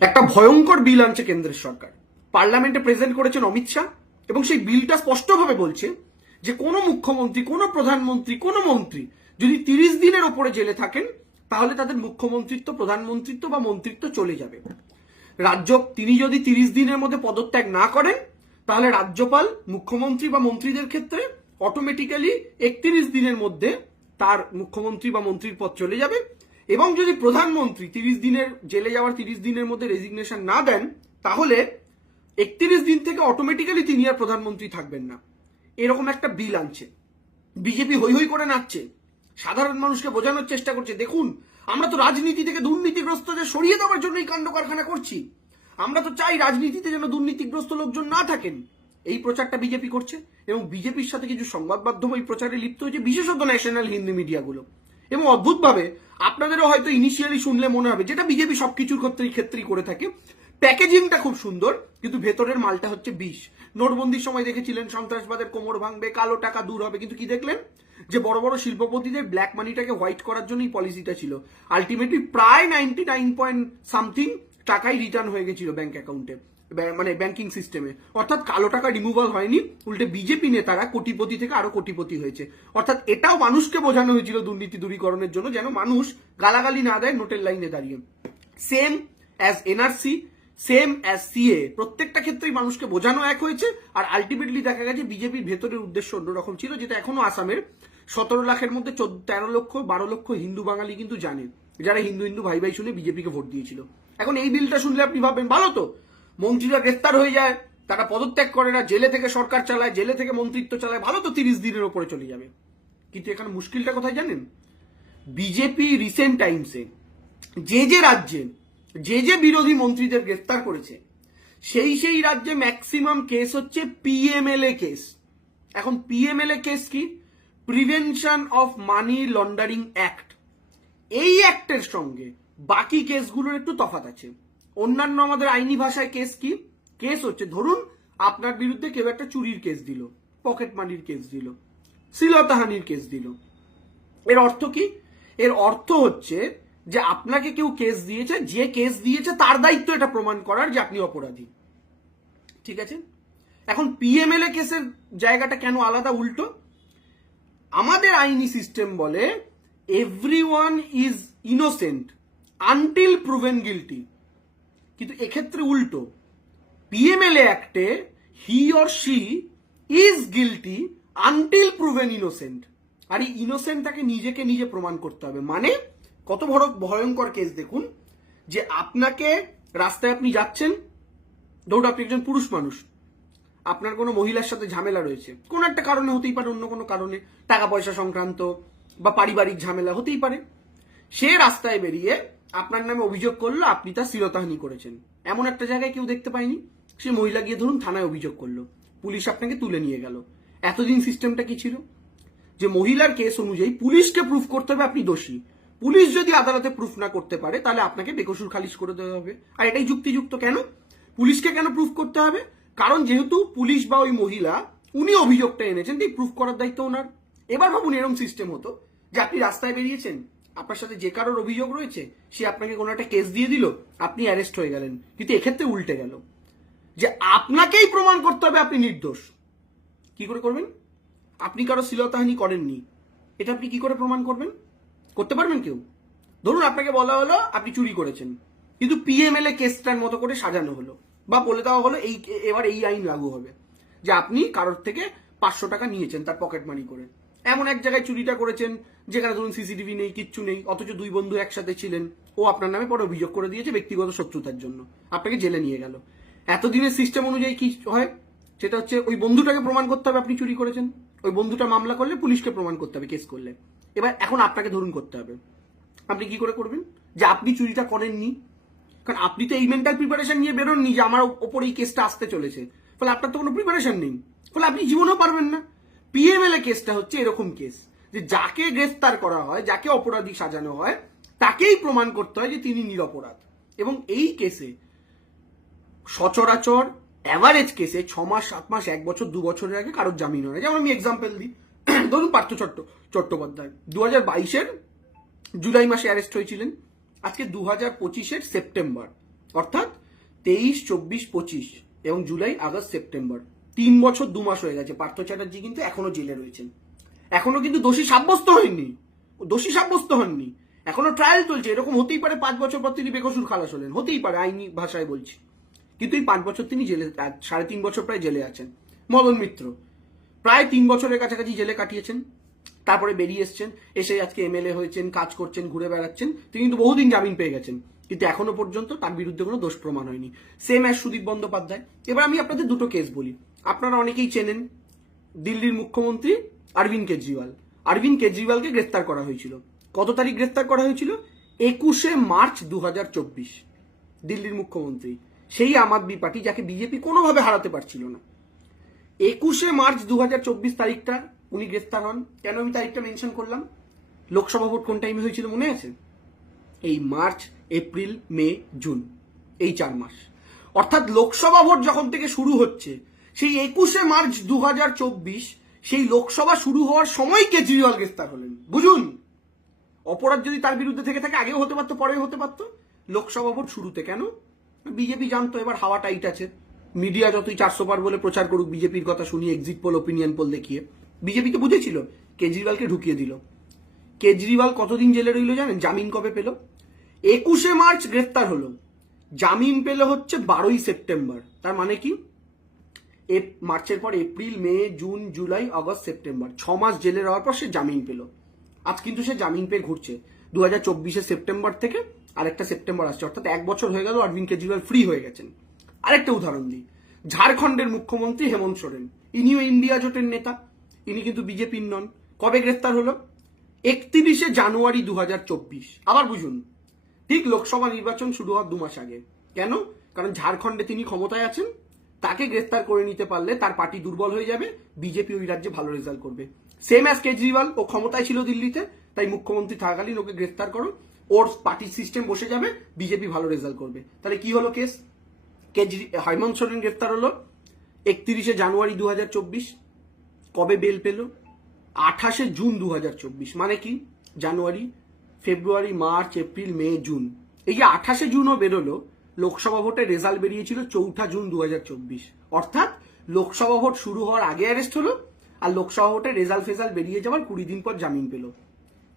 একটা ভয়ঙ্কর বিল আনছে কেন্দ্রের সরকার, পার্লামেন্টে প্রেজেন্ট করেছেন অমিত শাহ, এবং সেই বিলটা স্পষ্টভাবে বলছে যে কোনো মুখ্যমন্ত্রী, কোনো প্রধানমন্ত্রী, কোনো মন্ত্রী যদি 30 দিনের ওপরে জেলে থাকেন তাহলে তাদের মুখ্যমন্ত্রিত্ব, প্রধানমন্ত্রিত্ব বা মন্ত্রিত্ব চলে যাবে। তিনি যদি 30 দিনের মধ্যে পদত্যাগ না করেন তাহলে রাজ্যপাল মুখ্যমন্ত্রী বা মন্ত্রীদের ক্ষেত্রে অটোমেটিক্যালি 31 দিনের মধ্যে তার মুখ্যমন্ত্রী বা মন্ত্রীর পদ চলে যাবে। এবং যদি প্রধানমন্ত্রী 30 দিনের জেলে যাওয়ার 30 দিনের মধ্যে রেজিগনেশন না দেন তাহলে 31 দিন থেকে অটোমেটিক্যালি তিনি আর প্রধানমন্ত্রী থাকবেন না। এরকম একটা বিল আনছে। বিজেপি হৈ হৈ করে নাচছে, সাধারণ মানুষকে বোঝানোর চেষ্টা করছে, দেখুন আমরা তো রাজনীতি থেকে দুর্নীতিগ্রস্তদের সরিয়ে দেওয়ার জন্য এই কাণ্ড কারখানা করছি, আমরা তো চাই রাজনীতিতে যেন দুর্নীতিগ্রস্ত লোকজন না থাকেন। এই প্রচারটা বিজেপি করছে এবং বিজেপির সাথে কিছু সংবাদ মাধ্যম এই প্রচারে লিপ্ত হয়েছে, বিশেষত ন্যাশনাল হিন্দি মিডিয়াগুলো। এবং অদ্ভুতভাবে আপনাদেরও হয়তো ইনিশিয়ালি শুনলে মনে হবে, যেটা বিজেপি সবকিছুর ক্ষেত্রেই করে থাকে, প্যাকেজিংটা খুব সুন্দর কিন্তু ভেতরের মালটা হচ্ছে বিষ। নোটবন্দির সময় দেখেছিলেন সন্ত্রাসবাদের কোমর ভাঙবে, কালো টাকা দূর হবে, কিন্তু কি দেখলেন যে বড় বড় শিল্পপতিদের ব্ল্যাক মানিটাকে হোয়াইট করার জন্য এই পলিসিটা ছিল। আলটিমেটলি প্রায় 99 পয়েন্ট সামথিং টাকাই রিটার্ন হয়ে গেছিল ব্যাংক অ্যাকাউন্টে, মানে ব্যাংকিং সিস্টেমে। অর্থাৎ কালো টাকা রিমুভাল হয়নি, উল্টে বিজেপি নেতারা কোটিপতি থেকে আরো কোটিপতি হয়েছে। অর্থাৎ এটাও মানুষকে বোঝানো হয়েছিল দুর্নীতি দূরীকরণের জন্য, যেন মানুষ গালাগালি না দেয় নোটের লাইনে দাঁড়িয়ে। Same as NRC, same as CA, প্রত্যেকটা ক্ষেত্রেই মানুষকে বোঝানো এক হয়েছে। আর আলটিমেটলি দেখা গেছে বিজেপির ভেতরের উদ্দেশ্য অন্যরকম ছিল, যেটা এখনো আসামের 17 লাখের মধ্যে 13 লক্ষ 12 লক্ষ হিন্দু বাঙালি কিন্তু জানে, যারা হিন্দু হিন্দু ভাই ভাই শুনে বিজেপিকে ভোট দিয়েছিল। এখন এই বিলটা শুনলে আপনি ভাববেন ভালো তো, মন্ত্রীরা গ্রেফতার হয়ে যায়, তারা পদত্যাগ করে না, জেলে থেকে সরকার চালায়, জেলে থেকে মন্ত্রিত্ব চালায়, ভালো তো 30 দিনের ওপরে চলে যাবে। কিন্তু এখানে মুশকিলটা কোথায় জানেন? বিজেপি রিসেন্ট টাইমসে যে রাজ্যে যে বিরোধী মন্ত্রীদের গ্রেফতার করেছে সেই রাজ্যে ম্যাক্সিমাম কেস হচ্ছে পিএমএলএ কেস। এখন পিএমএলএ কেস কি? Prevention of money laundering act. এই অ্যাক্টের সঙ্গে বাকি কেসগুলোর একটু তফাৎ আছে। অন্যান্য আমাদের আইনি ভাষায় কেস কি? কেস হচ্ছে, ধরুন আপনার বিরুদ্ধে কেউ একটা চুরির কেস দিল, পকেট মানির কেস দিল, শ্লীলতাহানির কেস দিল। এর অর্থ কি? এর অর্থ হচ্ছে যে আপনাকে কেউ কেস দিয়েছে, যে কেস দিয়েছে তার দায়িত্ব এটা প্রমাণ করার যে আপনি অপরাধী। ঠিক আছে? এখন পিএমএলএ কেসের জায়গাটা কেন আলাদা, উল্টো? আমাদের আইনি সিস্টেম বলে everyone is innocent until proven guilty, কিন্তু এক্ষেত্রে উল্টো। পিএমএলএ অ্যাক্টে he or she is guilty until proven innocent. আর এই ইনোসেন্টটাকে নিজেকে নিজে প্রমাণ করতে হবে। মানে কত বড় ভয়ঙ্কর কেস দেখুন, যে আপনাকে রাস্তায় আপনি যাচ্ছেন, ধরুন আপনি একজন পুরুষ মানুষ, আপনার কোনো মহিলার সাথে ঝামেলা রয়েছে, কোনো একটা কারণে হতেই পারে, অন্য কোনো কারণে, টাকা পয়সা সংক্রান্ত বা পারিবারিক ঝামেলা হতেই পারে। সে রাস্তায় বেরিয়ে আপনার নামে অভিযোগ করলো আপনি তার শ্লীলতাহানি করেছেন। এমন একটা জায়গায় কেউ দেখতে পায়নি, সে মহিলা গিয়ে ধরুন থানায় অভিযোগ করলো, পুলিশ আপনাকে তুলে নিয়ে গেল। এতদিন সিস্টেমটা কি ছিল? যে মহিলার কেস অনুযায়ী পুলিশকে প্রুফ করতে হবে আপনি দোষী। পুলিশ যদি আদালতে প্রুফ না করতে পারে তাহলে আপনাকে বেকসুর খারিজ করে দেওয়া হবে। আর এটাই যুক্তিযুক্ত। কেন পুলিশকে কেন প্রুফ করতে হবে? কারণ যেহেতু পুলিশ বা ওই মহিলা, উনি অভিযোগটা এনেছেন, তাই প্রুফ করার দায়িত্ব ওনার। এবার ভাবুন এরকম সিস্টেম হতো যে আপনি রাস্তায় বেরিয়েছেন, আপনার সাথে যে কারোর অভিযোগ রয়েছে সে আপনাকে কোনো একটা কেস দিয়ে দিল, আপনি অ্যারেস্ট হয়ে গেলেন। কিন্তু এক্ষেত্রে উল্টে গেল, যে আপনাকেই প্রমাণ করতে হবে আপনি নির্দোষ। কি করে করবেন? আপনি কারো শ্লীলতাহানি করেননি, এটা আপনি কি করে প্রমাণ করবেন? করতে পারবেন কেউ? ধরুন আপনাকে বলা হলো আপনি চুরি করেছেন, কিন্তু পিএমএলএ কেসটার মতো করে সাজানো হলো, বা বলে দেওয়া হলো এবার এই আইন লাগু হবে যে আপনি কারোর থেকে 500 টাকা নিয়েছেন তার পকেট মানি করে। এমন এক জায়গায় চুরিটা করেছেন যেখানে ধরুন সিসিটিভি নেই, কিচ্ছু নেই, অথচ দুই বন্ধু একসাথে ছিলেন, ও আপনার নামে পরে অভিযোগ করে দিয়েছে ব্যক্তিগত শত্রুতার জন্য, আপনাকে জেলে নিয়ে গেল। এতদিনের সিস্টেম অনুযায়ী কি হয়? সেটা হচ্ছে ওই বন্ধুটাকে প্রমাণ করতে হবে আপনি চুরি করেছেন, ওই বন্ধুটা মামলা করলে পুলিশকে প্রমাণ করতে হবে কেস করলে। এবার এখন আপনাকে ধরুন করতে হবে, আপনি কি করে করবেন যে আপনি চুরিটা করেননি? কারণ আপনি তো এই মেন্টাল প্রিপারেশন নিয়ে বেরোননি যে আমার ওপর এই কেসটা আসতে চলেছে, ফলে আপনার তো কোনো প্রিপারেশন নেই, ফলে আপনি জীবনেও পারবেন না। পিএমএলএ কেসটা হচ্ছে এরকম কেস, যে যাকে গ্রেফতার করা হয়, যাকে অপরাধী সাজানো হয়, তাকেই প্রমাণ করতে হয় যে তিনি নিরপরাধ। এবং এই কেসে সচরাচর অ্যাভারেজ কেসে 6 মাস 7 মাস 1 বছর 2 বছরের আগে কারোর জামিন হয় না। যেমন আমি এক্সাম্পল দিই, ধরুন পার্থ চট্টোপাধ্যায় 2022-এর জুলাই মাসে অ্যারেস্ট হয়েছিলেন, আজকে 2025-এর সেপ্টেম্বর, অর্থাৎ 23, 24, 25 এবং জুলাই, আগস্ট, সেপ্টেম্বর 3 বছর 2 মাস হয়ে গেছে। পার্থ চ্যাটার্জি কিন্তু এখনো জেলে রয়েছেন, এখনো কিন্তু দোষী সাব্যস্ত হননি, এখনো ট্রায়াল চলছে। এরকম হতেই পারে 5 বছর পর তিনি বেকসুর খালাস হলেন, হতেই পারে, আইনি ভাষায় বলছি। কিন্তু এই 5 বছর তিনি জেলে, 3.5 বছর প্রায় জেলে আছেন। মদন মিত্র প্রায় 3 বছরের কাছাকাছি জেলে কাটিয়েছেন, তারপরে বেরিয়ে এসছেন, এসে আজকে এমএলএ হয়েছেন, কাজ করছেন, ঘুরে বেড়াচ্ছেন। তিনি কিন্তু বহুদিন জামিন পেয়ে গেছেন, কিন্তু এখনো পর্যন্ত তার বিরুদ্ধে কোনো দোষ প্রমাণ হয়নি। Same as Sudip Bandyopadhyay. এবার আমি আপনাদের দুটো কেস বলি, আপনারা অনেকেই চেনেন। দিল্লির মুখ্যমন্ত্রী অরবিন্দ কেজরিওয়াল, অরবিন্দ কেজরিওয়ালকে গ্রেফতার করা হয়েছিল। কত তারিখ গ্রেফতার করা হয়েছিল? 21শে মার্চ 2024। দিল্লির মুখ্যমন্ত্রী, সেই আম আদমি পার্টি যাকে বিজেপি কোনোভাবে হারাতে পারছিল না। 21শে মার্চ 2024 তারিখটা উনি গ্রেফতার হন। কেন আমি তারিখটা মেনশন করলাম? লোকসভা ভোট কোন টাইমে হয়েছিল মনে আছে? এই মার্চ, এপ্রিল, মে, জুন, এই 4 মাস। অর্থাৎ লোকসভা ভোট যখন থেকে শুরু হচ্ছে, সেই 21শে মার্চ 2024, সেই লোকসভা শুরু হওয়ার সময় কেজরিওয়াল গ্রেফতার হলেন। বুঝুন, অপরাধ যদি তার বিরুদ্ধে থেকে থাকে আগেও হতে পারতো, পরেও হতে পারতো, লোকসভা ভোট শুরুতে। কেন? বিজেপি জানতো এবার হাওয়া টাইট আছে। মিডিয়া যতই 400 বার বলে প্রচার করুক বিজেপির কথা শুনিয়ে, এক্সিট পোল, ওপিনিয়ন পোল দেখিয়ে, বিজেপি তো বুঝেছিল, কেজরিওয়ালকে ঢুকিয়ে দিল। কেজরিওয়াল কতদিন জেলে রইল জানেন? জামিন কবে পেল? 21শে মার্চ গ্রেফতার হলো, জামিন পেল হচ্ছে 12ই সেপ্টেম্বর। তার মানে কি? মার্চের পর এপ্রিল, মে, জুন, জুলাই, আগস্ট, সেপ্টেম্বর, 6 মাস জেলে রওয়ার পর সে জামিন পেল। আজ কিন্তু সে জামিন পেয়ে ঘুরছে। 2024 সেপ্টেম্বর থেকে আরেকটা সেপ্টেম্বর আসছে, অর্থাৎ 1 বছর হয়ে গেল অরবিন্দ কেজরিওয়াল ফ্রি হয়ে গেছেন। আরেকটা উদাহরণ দিই, ঝাড়খণ্ডের মুখ্যমন্ত্রী হেমন্ত সোরেন, ইনিও ইন্ডিয়া জোটের নেতা, ইনি কিন্তু বিজেপির নন। কবে গ্রেফতার হলো? 31শে জানুয়ারি 2024। আবার বুঝুন, ঠিক লোকসভা নির্বাচন শুরু হওয়ার 2 মাস আগে। কেন? কারণ ঝাড়খণ্ডে তিনি ক্ষমতায় আছেন, তাকে গ্রেফতার করে নিতে পারলে তার পার্টি দুর্বল হয়ে যাবে, বিজেপি ওই রাজ্যে ভালো রেজাল্ট করবে। সেম অ্যাজ কেজরিওয়াল, ও ক্ষমতায় ছিল দিল্লিতে, তাই মুখ্যমন্ত্রী থাকাকালীন ওকে গ্রেফতার করো, ওর পার্টির সিস্টেম বসে যাবে, বিজেপি ভালো রেজাল্ট করবে। তাহলে কি হলো কেস? হেমন্ত সোরেন গ্রেফতার হলো 31শে জানুয়ারি 2024। কবে বেল পেল? 28শে জুন 2024। মানে কি? জানুয়ারি, ফেব্রুয়ারি, মার্চ, এপ্রিল, মে, জুন, এই যে 28শে জুনও বেরোলো, লোকসভা ভোটের রেজাল্ট বেরিয়েছিল 4 জুন 2024। অর্থাৎ লোকসভা ভোট শুরু হওয়ার আগে অ্যারেস্ট হলো, আর লোকসভা ভোটের রেজাল্ট বেরিয়ে যাওয়ার 20 দিন পর জামিন পেল।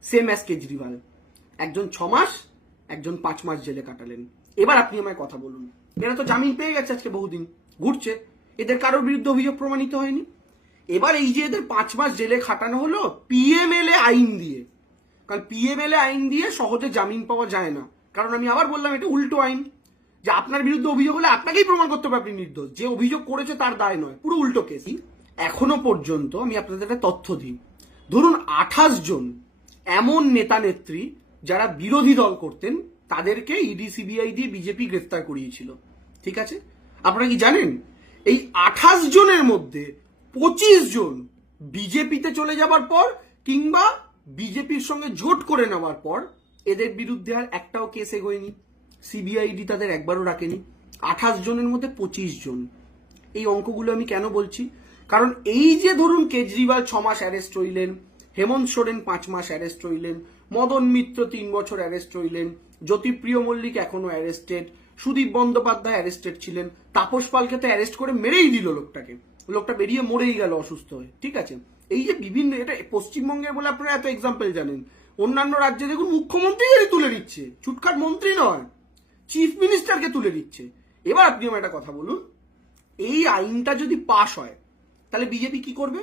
সেম অ্যাজ কেজরিওয়াল, একজন 6 মাস, একজন 5 মাস জেলে কাটালেন। এবার আপনি আমায় কথা বলুন, এরা তো জামিন পেয়ে গেছে, আজকে বহুদিন ঘুরছে, এদের কারোর বিরুদ্ধে অভিযোগ প্রমাণিত হয়নি। এবার এই যে এদের 5 মাস জেলে খাটানো হলো পিএমএলএ আইন দিয়ে, কারণ পিএমএলএ আইন দিয়ে সহজে জামিন পাওয়া যায় না। কারণ আমি আবার বললাম, এটা উল্টো আইন, যে আপনার বিরুদ্ধে অভিযোগ হলে আপনাকেই প্রমাণ করতে হবে আপনি নির্দোষ, যে অভিযোগ করেছে তার দায় নয়, পুরো উল্টো কেস। এখনো পর্যন্ত আমি আপনাদের একটা তথ্য দিই, ধরুন 28 জন এমন নেতা নেত্রী যারা বিরোধী দল করতেন, তাদেরকে ইডি সিবিআই দিয়ে বিজেপি গ্রেফতার করিয়েছিল। ঠিক আছে? আপনারা কি জানেন এই 28 জনের মধ্যে 25 জন বিজেপিতে চলে যাবার পর কিংবা বিজেপির সঙ্গে জোট করে নেওয়ার পর এদের বিরুদ্ধে আর একটাও কেস এগোয়নি, সিবিআইডি তাদের একবারও রাখেনি। 28 জনের মধ্যে 25 জন। এই অঙ্কগুলো আমি কেন বলছি? কারণ এই যে ধরুন কেজরিওয়াল 6 মাস অ্যারেস্ট হইলেন, হেমন্ত সোরেন 5 মাস অ্যারেস্ট হইলেন, মদন মিত্র 3 বছর অ্যারেস্ট হইলেন, জ্যোতিপ্রিয় মল্লিক এখনো অ্যারেস্টেড, সুদীপ বন্দ্যোপাধ্যায় অ্যারেস্টেড ছিলেন, তাপস পালকে তো অ্যারেস্ট করে মেরেই দিল লোকটাকে, লোকটা বেরিয়ে মরেই গেল অসুস্থ হয়ে। ঠিক আছে? এই যে বিভিন্ন, এটা পশ্চিমবঙ্গের বলে আপনারা এত এক্সাম্পল জানেন, অন্যান্য রাজ্যে দেখুন মুখ্যমন্ত্রী তুলে দিচ্ছে, ছুটখাট মন্ত্রী নয়, চিফ মিনিস্টারকে তুলে দিচ্ছে। এবার আপনি আমার একটা কথা বলুন, এই আইনটা যদি পাশ হয় তাহলে বিজেপি কি করবে?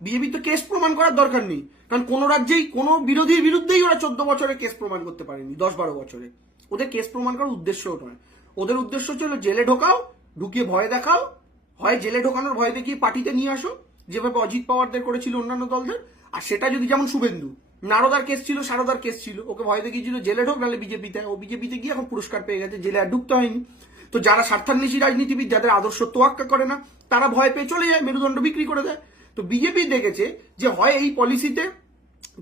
বিজেপি তো কেস প্রমাণ করার দরকার নেই, কারণ কোন রাজ্যেই কোন বিরোধীর বিরুদ্ধেই ওরা 14 বছরে কেস প্রমাণ করতে পারেনি, 10-12 বছরে। ওদের কেস প্রমাণ করার উদ্দেশ্যও নয়, ওদের উদ্দেশ্য ছিল জেলে ঢোকাও, ঢুকিয়ে ভয় দেখাও, হয় জেলে ঢোকানোর ভয় দেখিয়ে পার্টিতে নিয়ে আসো, যেভাবে অজিত পাওয়ারদের করেছিল অন্যান্য দলদের। আর সেটা যদি যেমন শুভেন্দু, নারদার কেস ছিল, সারদার কেস ছিল, ওকে ভয় দেখিয়েছিল জেলে ঢোক, নাহলে বিজেপিতে, ও বিজেপিতে গিয়ে এখন পুরস্কার পেয়ে গেছে, জেলে আর ঢুকতে হয়নি। তো যারা স্বার্থান্বেষী রাজনীতিবিদ, যাদের আদর্শ তোয়াক্কা করে না, তারা ভয় পেয়ে চলে যায়, মেরুদণ্ড বিক্রি করে দেয়। তো বিজেপি দেখেছে যে হয় এই পলিসিতে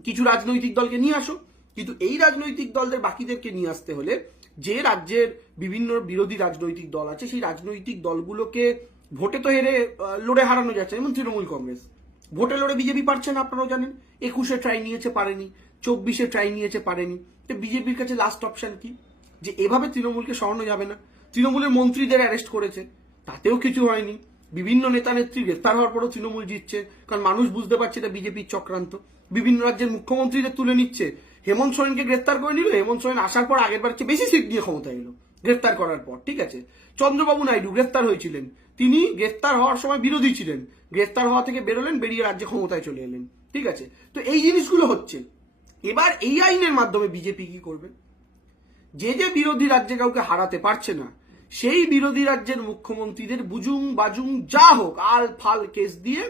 কিছু রাজনৈতিক দলকে নিয়ে আসো, কিন্তু এই রাজনৈতিক দলদের বাকিদেরকে নিয়ে আসতে হলে যে রাজ্যের বিভিন্ন বিরোধী রাজনৈতিক দল আছে, সেই রাজনৈতিক দলগুলোকে ভোটে তো হেরে লড়ে হারানো যাচ্ছে। যেমন তৃণমূল কংগ্রেস ভোটে লড়ে বিজেপি পারছে না, আপনারাও জানেন। 21-এ ট্রাই নিয়েছে, পারেনি। 24-এ ট্রাই নিয়েছে, পারেনি। তো বিজেপির কাছে লাস্ট অপশন কি? যে এভাবে তৃণমূলকে সরানো যাবে না। তৃণমূলের মন্ত্রীদের অ্যারেস্ট করেছে, তাতেও কিছু হয়নি। বিভিন্ন নেতা নেত্রী গ্রেফতার হওয়ার পরও তৃণমূল জিতছে, কারণ মানুষ বুঝতে পারছে এটা বিজেপির চক্রান্ত। বিভিন্ন রাজ্যের মুখ্যমন্ত্রীদের তুলে নিচ্ছে। হেমন্ত সোরেনকে গ্রেফতার করে নিল, হেমন্ত সোরেন আসার পর আগের বার চেয়ে বেশি সিট নিয়ে ক্ষমতায় এলো গ্রেফতার করার পর, ঠিক আছে। চন্দ্রবাবু নাইডু গ্রেফতার হয়েছিলেন, তিনি গ্রেফতার হওয়ার সময় বিরোধী ছিলেন, গ্রেফতার হওয়া থেকে বেরোলেন, বেরিয়ে রাজ্যে ক্ষমতায় চলে এলেন, ঠিক আছে। তো এই জিনিসগুলো হচ্ছে। এবার এই আইনের মাধ্যমে বিজেপি কি করবে? যে যে বিরোধী রাজ্যে কাউকে হারাতে পারছে না, সেই বিরোধী রাজ্যের মুখ্যমন্ত্রীদের বুজুং বাজুং যা হোক আল ফাল কেস দিয়ে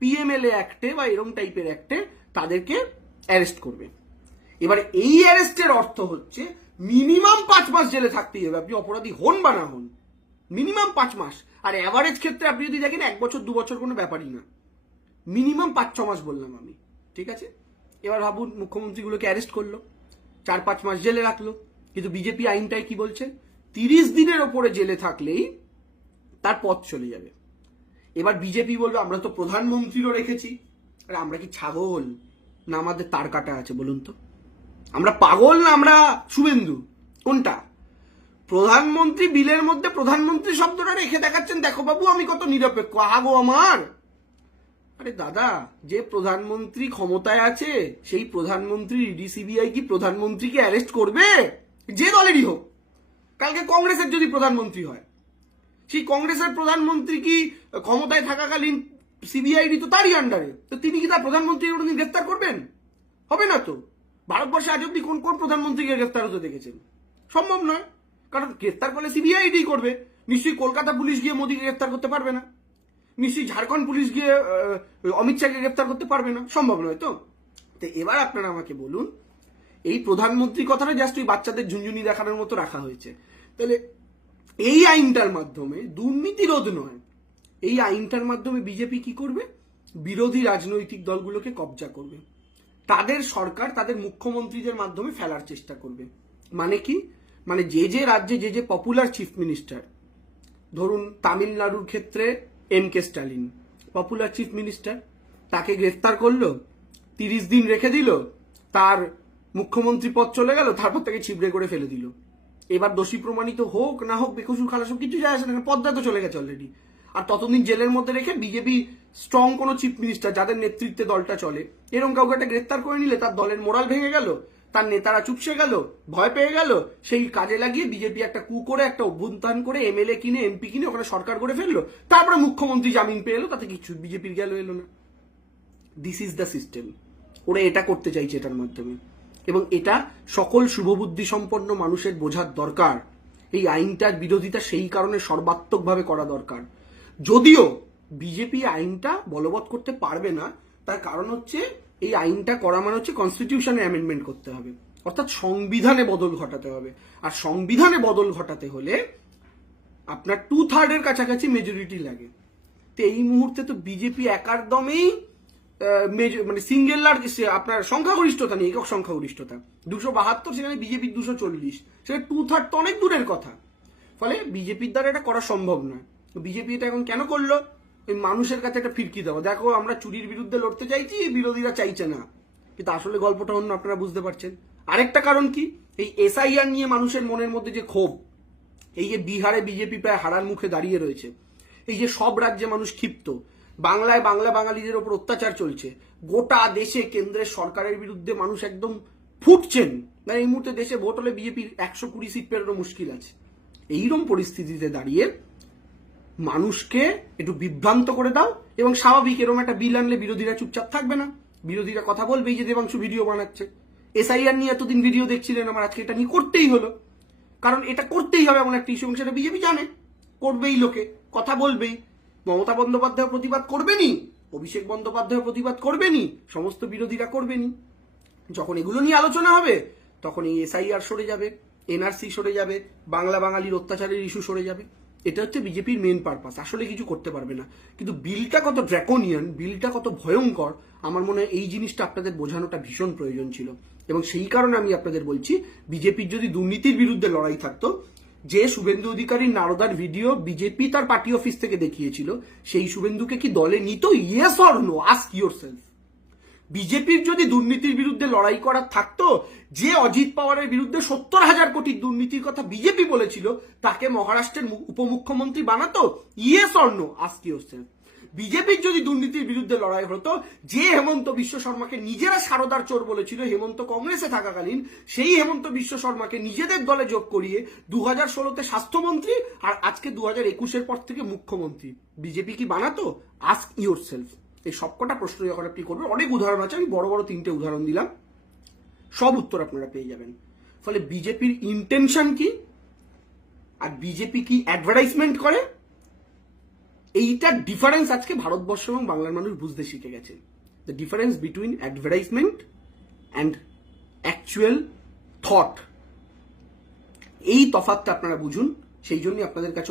পিএমএলএ অ্যাক্টে বা এরকম টাইপের অ্যাক্টে তাদেরকে অ্যারেস্ট করবে। এবার এই অ্যারেস্টের অর্থ হচ্ছে মিনিমাম 5 মাস জেলে থাকতেই হবে, আপনি অপরাধী হন বা না হন, মিনিমাম 5 মাস। আর অ্যাভারেজ ক্ষেত্রে আপনি যদি দেখেন 1 বছর 2 বছর কোনো ব্যাপারই না, মিনিমাম 5-6 মাস বললাম আমি, ঠিক আছে। এবার ভাবুন, মুখ্যমন্ত্রীগুলোকে অ্যারেস্ট করলো, 4-5 মাস জেলে রাখলো, কিন্তু বিজেপি আইনটাই কি বলছে? 30 দিনের ওপরে জেলে থাকলেই তার পথ চলে যাবে। এবার বিজেপি বলবে আমরা তো প্রধানমন্ত্রীরও রেখেছি। আরে আমরা কি ছাগল না আমাদের তার কাটা আছে বলুন তো? আমরা পাগল না আমরা শুভেন্দু? কোনটা? প্রধানমন্ত্রী বিলের মধ্যে প্রধানমন্ত্রী শব্দটা রেখে দেখাচ্ছেন, দেখো বাবু আমি কত নিরপেক্ষ, আহাগো আমার। আরে দাদা, যে প্রধানমন্ত্রী ক্ষমতায় আছে সেই প্রধানমন্ত্রী ডিসিবিআই কি প্রধানমন্ত্রীকে অ্যারেস্ট করবে? যে দলেরই হোক। কালকে কংগ্রেসের যদি প্রধানমন্ত্রী হয়, সেই কংগ্রেসের প্রধানমন্ত্রী কি ক্ষমতায় থাকাকালীন সিবিআইডি তো তারই আন্ডারে, তো তিনি কি তার প্রধানমন্ত্রী গ্রেফতার করবেন? হবে না তো। ভারতবর্ষে আজ অব্দি কোন কোন প্রধানমন্ত্রীকে গ্রেফতার হতে দেখেছেন? সম্ভব নয়, কারণ গ্রেফতার করলে সিবিআইডি করবে। নিশ্চয়ই কলকাতা পুলিশ গিয়ে মোদীকে গ্রেফতার করতে পারবে না, নিশ্চয়ই ঝাড়খণ্ড পুলিশ গিয়ে অমিত শাহকে গ্রেফতার করতে পারবে না, সম্ভব নয় তো। তো এবার আপনারা আমাকে বলুন, এই প্রধানমন্ত্রী কথাটা জাস্ট ওই বাচ্চাদের ঝুনঝুনি দেখানোর মতো রাখা হয়েছে। তাহলে এই আইনটার মাধ্যমে দুর্নীতি রোধ নয়, এই আইনটার মাধ্যমে বিজেপি কি করবে? বিরোধী রাজনৈতিক দলগুলোকে কবজা করবে, তাদের সরকার তাদের মুখ্যমন্ত্রীদের মাধ্যমে ফেলার চেষ্টা করবে। মানে কি? মানে যে যে রাজ্যে যে যে পপুলার চিফ মিনিস্টার, ধরুন তামিলনাড়ুর ক্ষেত্রে MK. Stalin popular chief minister, তাকে গ্রেফতার করলো, 30 দিন রেখে দিল, তার মুখ্যমন্ত্রী পদ চলে গেল, তারপর তাকে ছিবড়ে করে ফেলে দিল। এবার দোষী প্রমাণিত হোক না হোক, বেকসুর খালাসুর কিছু যায় আসে না, পদ্মা তো চলে গেছে অলরেডি। আর ততদিন জেলের মধ্যে রেখে বিজেপি স্ট্রং কোনো চিফ মিনিস্টার যাদের নেতৃত্বে দলটা চলে, এরকম কাউকে একটা গ্রেফতার করে নিলে তার দলের মোরাল ভেঙে গেল, তার নেতারা চুপসে গেল, ভয় পেয়ে গেল, সেই কাজে লাগিয়ে বিজেপি একটা কু করে একটা অভ্যুত্থান করে এমএলএ কিনে এমপি কিনে ওখানে সরকার করে ফেললো, তারপরে মুখ্যমন্ত্রী জামিন পেয়ে এলো, তাতে কিছু বিজেপির গেল এলো না। This is the system. ওরা এটা করতে চাইছে এটার মাধ্যমে, এবং এটা সকল শুভবুদ্ধি সম্পন্ন মানুষের বোঝার দরকার। এই আইনটার বিরোধিতা সেই কারণে সর্বাত্মকভাবে করা দরকার। যদিও বিজেপি আইনটা বলবৎ করতে পারবে না, তার কারণ হচ্ছে এই আইনটা করা মানে হচ্ছে কনস্টিটিউশনে অ্যামেন্ডমেন্ট করতে হবে, অর্থাৎ সংবিধানে বদল ঘটাতে হবে। আর সংবিধানে বদল ঘটাতে হলে আপনার 2/3 কাছাকাছি মেজরিটি লাগে। তো এই মুহূর্তে তো বিজেপি একদমই মানে সিঙ্গেল লার্জ, আপনার সংখ্যাগরিষ্ঠতা নেই, একক সংখ্যাগরিষ্ঠতা 272, সেখানে বিজেপির 240, সেটা 2/3 তো অনেক দূরের কথা। ফলে বিজেপির দ্বারা এটা করা সম্ভব নয়। বিজেপি এটা এখন কেন করলো? ওই মানুষের কাছে একটা ফিরকি দেওয়া, দেখো আমরা চুরির বিরুদ্ধে লড়তে চাইছি, বিরোধীরা চাইছে না। কিন্তু আসলে গল্পটা অন্য, আপনারা বুঝতে পারছেন। আরেকটা কারণ কি? এই এসআইআর নিয়ে মানুষের মনের মধ্যে যে ক্ষোভ, এই যে বিহারে বিজেপি প্রায় হারার মুখে দাঁড়িয়ে রয়েছে, এই যে সব রাজ্যে মানুষ ক্ষিপ্ত, বাংলায় বাংলা বাঙালিদের ওপর অত্যাচার চলছে, গোটা দেশে কেন্দ্রের সরকারের বিরুদ্ধে মানুষ একদম ফুটছেন, মানে এই মুহূর্তে দেশে ভোট হলে বিজেপির 120 সিট পেরোনো মুশকিল আছে। এইরকম পরিস্থিতিতে দাঁড়িয়ে মানুষকে একটু বিভ্রান্ত করে দাও, এবং স্বাভাবিক এরকম একটা বিল আনলে বিরোধীরা চুপচাপ থাকবে না, বিরোধীরা কথা বলবে। এই যে দেবাংশু ভিডিও বানাচ্ছে, এসআইআর নিয়ে এতদিন ভিডিও দেখছিলেন, আমার আজকে এটা নিয়ে করতেই হলো, কারণ এটা করতেই হবে এমন একটা ইস্যু, এবং সেটা বিজেপি জানে, করবেই, লোকে কথা বলবেই। মমতা বন্দ্যোপাধ্যায় প্রতিবাদ করবেনি, অভিষেক বন্দ্যোপাধ্যায় প্রতিবাদ করবেনি, সমস্ত বিরোধীরা করবেনি। যখন এগুলো নিয়ে আলোচনা হবে তখন এই এসআইআর সরে যাবে, এনআরসি সরে যাবে, বাংলা বাঙালির অত্যাচারের ইস্যু সরে যাবে। এটা হচ্ছে বিজেপির মেন পারপাস। আসলে কিছু করতে পারবে না, কিন্তু বিলটা কত ড্রাকোনিয়ান, বিলটা কত ভয়ঙ্কর, আমার মনে হয় এই জিনিসটা আপনাদের বোঝানোটা ভীষণ প্রয়োজন ছিল। এবং সেই কারণে আমি আপনাদের বলছি, বিজেপির যদি দুর্নীতির বিরুদ্ধে লড়াই থাকতো, যে শুভেন্দু অধিকারী নারদার ভিডিও বিজেপি তার পার্টি অফিস থেকে দেখিয়েছিল, সেই শুভেন্দুকে কি দলে নিত? Yes or no? Ask yourself. বিজেপির যদি দুর্নীতির বিরুদ্ধে লড়াই করার থাকতো, যে অজিত পাওয়ারের বিরুদ্ধে 70,000 কোটির দুর্নীতির কথা বিজেপি বলেছিল তাকে মহারাষ্ট্রের উপমুখ্যমন্ত্রী বানাতো? Yes or no, ask yourself. বিজেপির যদি দুর্নীতির বিরুদ্ধে লড়াই হতো, যে হেমন্ত বিশ্ব শর্মাকে নিজেরা সারদার চোর বলেছিল হেমন্ত কংগ্রেসে থাকাকালীন, সেই হেমন্ত বিশ্ব শর্মাকে নিজেদের দলে যোগ করিয়ে 2016-তে স্বাস্থ্যমন্ত্রী আর আজকে 2021-এর পর থেকে মুখ্যমন্ত্রী, বিজেপি কি বানাতো? Ask yourself. এই সবকটা প্রশ্ন যখন আপনি করবেন, অনেক উদাহরণ আছে, আমি বড় বড় 3টে উদাহরণ দিলাম, সব উত্তর আপনারা পেয়ে যাবেন। ফলে বিজেপির ইন্টেনশন কি আর বিজেপি কি অ্যাডভার্টাইজমেন্ট করে, এইটার ডিফারেন্স আজকে ভারতবর্ষ এবং বাংলার মানুষ বুঝতে শিখে গেছে। The difference between advertisement and actual thought, এই তফাৎটা আপনারা বুঝুন। সেই জন্যই আপনাদের কাছে